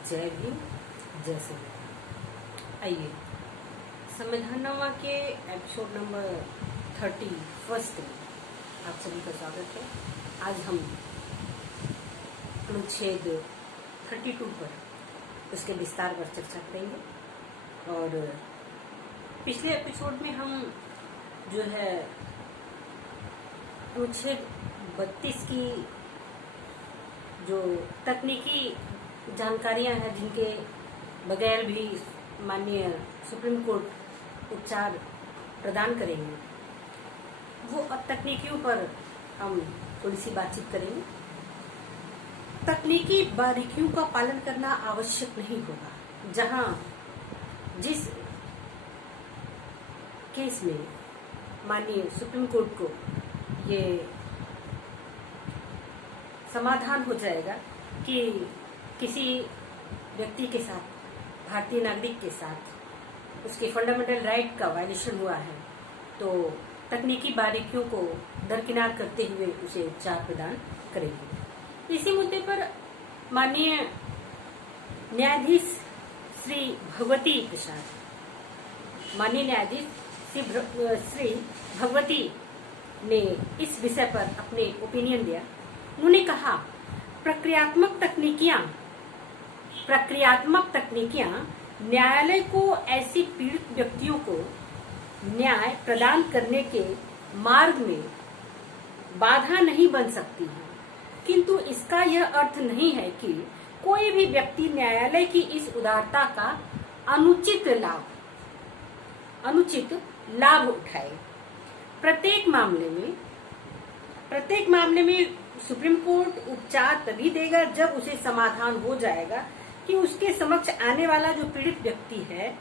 जय भीम, जय संविधान। आइए संविधाननामा के एपिसोड नंबर 31 में आप सभी का स्वागत है। आज हम अनुच्छेद 32 पर उसके विस्तार पर चर्चा करेंगे। और पिछले एपिसोड में हम जो है अनुच्छेद 32 की जो तकनीकी जानकारियां हैं जिनके बगैर भी माननीय सुप्रीम कोर्ट उपचार प्रदान करेंगे, वो तकनीकियों पर हम थोड़ी सी बातचीत करेंगे। तकनीकी बारीकियों का पालन करना आवश्यक नहीं होगा। जहां जिस केस में माननीय सुप्रीम कोर्ट को ये समाधान हो जाएगा कि किसी व्यक्ति के साथ, भारतीय नागरिक के साथ उसके फंडामेंटल राइट का वायलेशन हुआ है, तो तकनीकी बारीकियों को दरकिनार करते हुए उसे उपचार प्रदान करेंगे। इसी मुद्दे पर माननीय न्यायाधीश श्री भगवती प्रसाद, माननीय न्यायाधीश श्री भगवती ने इस विषय पर अपने ओपिनियन दिया। उन्होंने कहा, प्रक्रियात्मक तकनीकियां न्यायालय को ऐसी पीड़ित व्यक्तियों को न्याय प्रदान करने के मार्ग में बाधा नहीं बन सकती है, किंतु इसका यह अर्थ नहीं है कि कोई भी व्यक्ति न्यायालय की इस उदारता का अनुचित लाभ उठाए। प्रत्येक मामले में सुप्रीम कोर्ट उपचार तभी देगा जब उसे समाधान हो जाएगा कि उसके समक्ष आने वाला जो पीड़ित व्यक्ति है,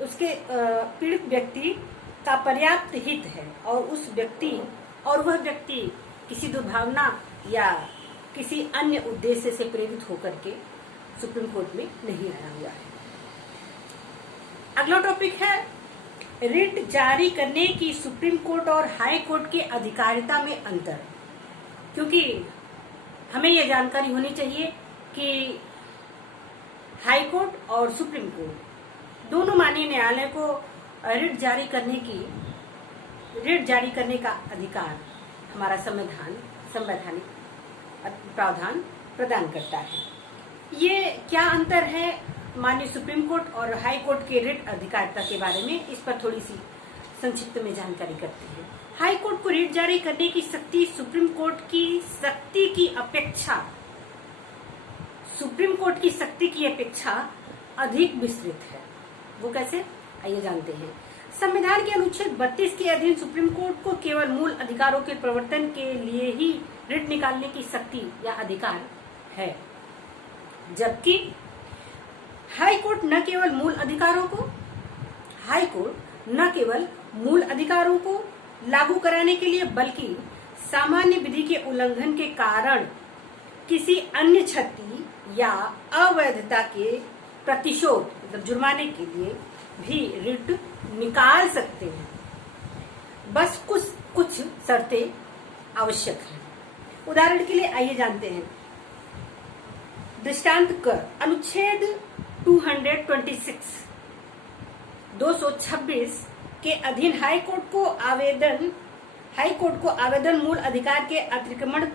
उसके पीड़ित व्यक्ति का पर्याप्त हित है और वह व्यक्ति किसी दुर्भावना या किसी अन्य उद्देश्य से प्रेरित होकर के सुप्रीम कोर्ट में नहीं आया हुआ है। अगला टॉपिक है रिट जारी करने की सुप्रीम कोर्ट और हाई कोर्ट के अधिकारिता में अंतर। क्योंकि हमें यह जानकारी होनी चाहिए कि हाई कोर्ट और सुप्रीम कोर्ट दोनों माननीय न्यायालय को रिट जारी करने का अधिकार हमारा संवैधानिक प्रावधान प्रदान करता है। ये क्या अंतर है माननीय सुप्रीम कोर्ट और हाई कोर्ट के रिट अधिकारिता के बारे में, इस पर थोड़ी सी संक्षिप्त में जानकारी करते हैं। हाई कोर्ट को रिट जारी करने की शक्ति सुप्रीम कोर्ट की शक्ति की अपेक्षा अधिक विस्तृत है। वो कैसे, आइए जानते हैं। संविधान के अनुच्छेद 32 के अधीन सुप्रीम कोर्ट को केवल मूल अधिकारों के प्रवर्तन के लिए ही रिट निकालने की शक्ति या अधिकार है, जबकि हाई कोर्ट न केवल मूल अधिकारों को लागू कराने के लिए बल्कि सामान्य विधि के उल्लंघन के कारण किसी अन्य क्षति या अवैधता के प्रतिशोध मतलब जुर्माने के लिए भी रिट निकाल सकते हैं। बस कुछ शर्तें आवश्यक हैं। उदाहरण के लिए आइए जानते हैं। दृष्टांत कर अनुच्छेद 226 के अधीन हाई कोर्ट को आवेदन मूल अधिकार के अतिक्रमण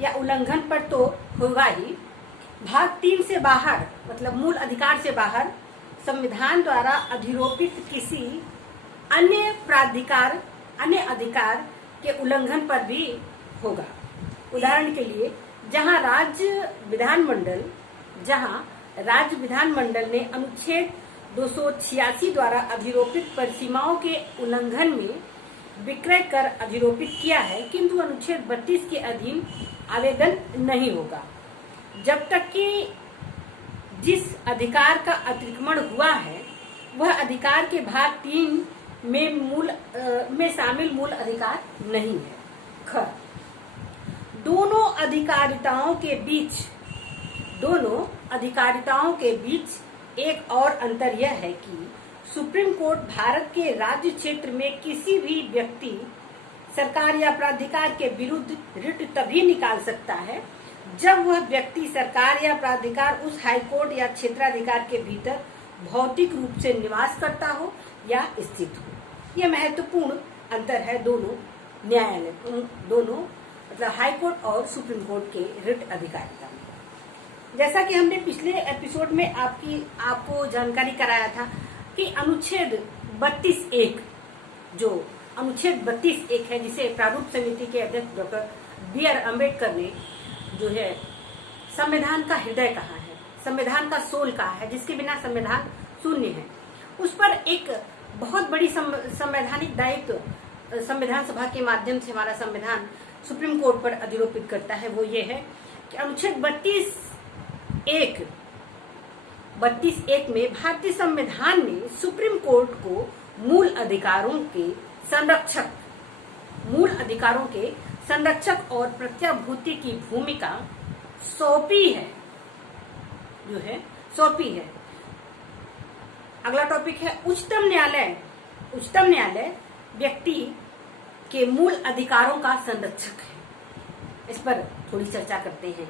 या उल्लंघन पर तो होगा ही, भाग 3 से बाहर मतलब मूल अधिकार से बाहर संविधान द्वारा अधिरोपित किसी अन्य अधिकार के उल्लंघन पर भी होगा। उदाहरण के लिए जहां राज्य विधानमंडल ने अनुच्छेद 286 द्वारा अधिरोपित परिसीमाओं के उल्लंघन में विक्रय कर अधिरोपित किया है, किंतु अनुच्छेद 32 के अधीन आवेदन नहीं होगा जब तक कि जिस अधिकार का अतिक्रमण हुआ है वह अधिकार के भाग 3 में शामिल मूल अधिकार नहीं है। दोनों अधिकारिताओं के बीच एक और अंतर यह है कि सुप्रीम कोर्ट भारत के राज्य क्षेत्र में किसी भी व्यक्ति, सरकार या प्राधिकार के विरुद्ध रिट तभी निकाल सकता है जब वह व्यक्ति, सरकार या प्राधिकार उस हाईकोर्ट या क्षेत्राधिकार के भीतर भौतिक रूप से निवास करता हो या स्थित हो। यह महत्वपूर्ण अंतर है दोनों न्यायालय, दोनों मतलब हाई कोर्ट और सुप्रीम कोर्ट के रिट अधिकारिता में। जैसा कि हमने पिछले एपिसोड में आपको जानकारी कराया था कि अनुच्छेद 32(1) जो अनुच्छेद 32(1) है, जिसे प्रारूप समिति के अध्यक्ष डॉक्टर B.R. अम्बेडकर ने जो है संविधान का हृदय कहा है, संविधान का सोल कहा है, जिसके बिना संविधान शून्य है, उस पर एक बहुत बड़ी संवैधानिक दायित्व संविधान सभा के माध्यम से हमारा संविधान सुप्रीम कोर्ट पर अधिरोपित करता है। वो ये है कि अनुच्छेद 32(1) में भारतीय संविधान ने सुप्रीम कोर्ट को मूल अधिकारों के संरक्षक और प्रत्याभूति की भूमिका सौंपी है। अगला टॉपिक है उच्चतम न्यायालय व्यक्ति के मूल अधिकारों का संरक्षक है। इस पर थोड़ी चर्चा करते हैं।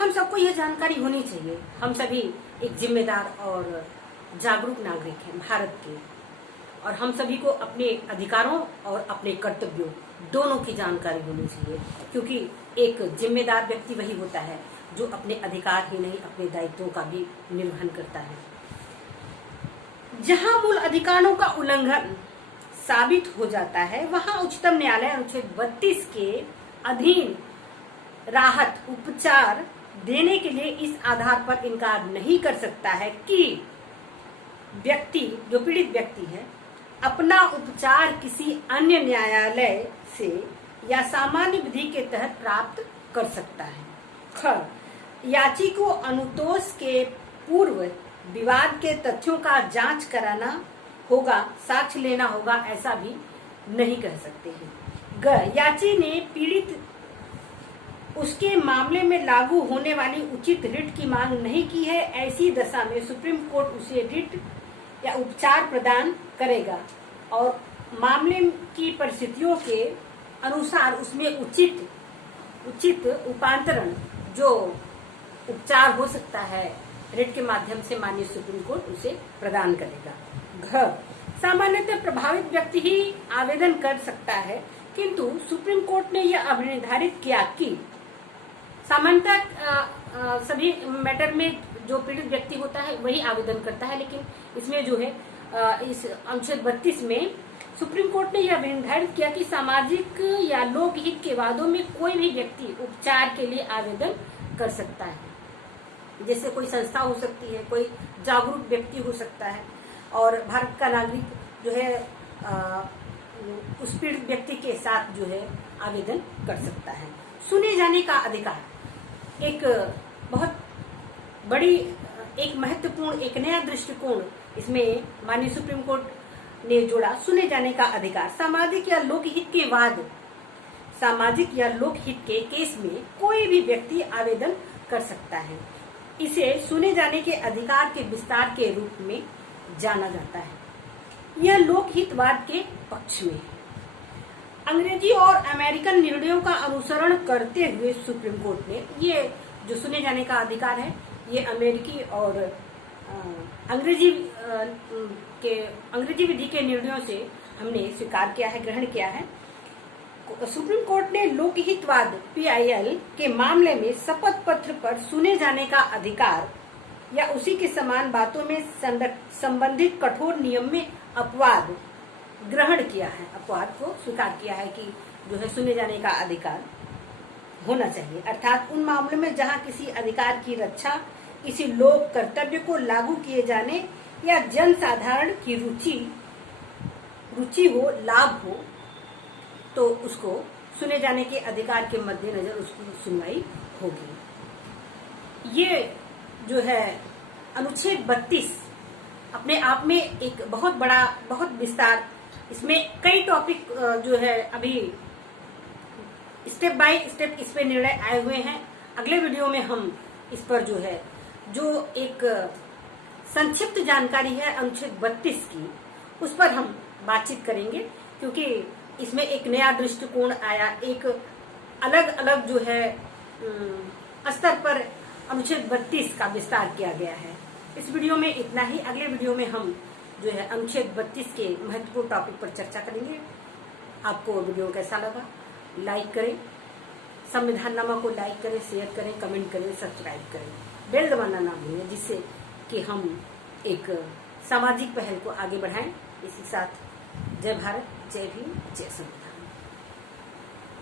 हम सबको यह जानकारी होनी चाहिए, हम सभी एक जिम्मेदार और जागरूक नागरिक हैं भारत के, और हम सभी को अपने अधिकारों और अपने कर्तव्यों दोनों की जानकारी होनी चाहिए, क्योंकि एक जिम्मेदार व्यक्ति वही होता है जो अपने अधिकार ही नहीं अपने दायित्वों का भी निर्वहन करता है। जहां मूल अधिकारों का उल्लंघन साबित हो जाता है, वहां उच्चतम न्यायालय अनुच्छेद 32 के अधीन राहत उपचार देने के लिए इस आधार पर इनकार नहीं कर सकता है कि व्यक्ति, जो पीड़ित व्यक्ति है, अपना उपचार किसी अन्य न्यायालय से या सामान्य विधि के तहत प्राप्त कर सकता है। ख, याची को अनुतोष के पूर्व विवाद के तथ्यों का जांच कराना होगा, साक्ष्य लेना होगा, ऐसा भी नहीं कह सकते हैं। ग, याची ने पीड़ित उसके मामले में लागू होने वाली उचित रिट की मांग नहीं की है, ऐसी दशा में सुप्रीम कोर्ट उसे रिट या उपचार प्रदान करेगा और मामले की परिस्थितियों के अनुसार उसमें उचित उपांतरण जो उपचार हो सकता है रिट के माध्यम से माननीय सुप्रीम कोर्ट उसे प्रदान करेगा। घ, सामान्यतः प्रभावित व्यक्ति ही आवेदन कर सकता है, किंतु सुप्रीम कोर्ट ने यह अभिनिर्धारित किया कि सामान्यतः सभी मैटर में जो पीड़ित व्यक्ति होता है वही आवेदन करता है, लेकिन इसमें जो है इस अनुच्छेद 32 में सुप्रीम कोर्ट ने यह निर्धारित किया कि सामाजिक या लोकहित के वादों में कोई भी व्यक्ति उपचार के लिए आवेदन कर सकता है। जैसे कोई संस्था हो सकती है, कोई जागरूक व्यक्ति हो सकता है, और भारत का नागरिक जो है उस पीड़ित व्यक्ति के साथ जो है आवेदन कर सकता है। सुने जाने का अधिकार एक बहुत बड़ी, एक महत्वपूर्ण, एक नया दृष्टिकोण इसमें माननीय सुप्रीम कोर्ट ने जोड़ा। सुने जाने का अधिकार सामाजिक या लोकहित के केस में कोई भी व्यक्ति आवेदन कर सकता है। इसे सुने जाने के अधिकार के विस्तार के रूप में जाना जाता है। यह लोकहितवाद के पक्ष में है। अंग्रेजी और अमेरिकन निर्णयों का अनुसरण करते हुए सुप्रीम कोर्ट ने ये जो सुने जाने का अधिकार है, ये अमेरिकी और अंग्रेजी विधि के निर्णयों से हमने स्वीकार किया है, ग्रहण किया है। सुप्रीम कोर्ट ने लोकहितवाद PIL के मामले में शपथ पत्र पर सुने जाने का अधिकार या उसी के समान बातों में संबंधित कठोर नियम में अपवाद ग्रहण किया है, अपवाद को स्वीकार किया है कि जो है सुने जाने का अधिकार होना चाहिए। अर्थात उन मामलों में जहां किसी अधिकार की रक्षा किसी लोक कर्तव्य को लागू किए जाने या जन साधारण की रुचि हो, लाभ हो, तो उसको सुने जाने के अधिकार के मद्देनजर उसकी सुनवाई होगी। ये जो है अनुच्छेद 32 अपने आप में एक बहुत बड़ा, बहुत विस्तार, इसमें कई टॉपिक जो है अभी स्टेप बाय स्टेप इस पे निर्णय आए हुए हैं। अगले वीडियो में हम इस पर जो है जो एक संक्षिप्त जानकारी है अनुच्छेद 32 की, उस पर हम बातचीत करेंगे, क्योंकि इसमें एक नया दृष्टिकोण आया, एक अलग अलग जो है स्तर पर अनुच्छेद 32 का विस्तार किया गया है। इस वीडियो में इतना ही। अगले वीडियो में हम जो है अनुच्छेद 32 के महत्वपूर्ण टॉपिक पर चर्चा करेंगे। आपको वीडियो कैसा लगा लाइक करें, संविधाननामा को लाइक करें, शेयर करें, कमेंट करें, सब्सक्राइब करें, बेल दबाना ना भूलें, जिससे कि हम एक सामाजिक पहल को आगे बढ़ाएं। इसी साथ जय भारत, जय भीम, जय संविधान।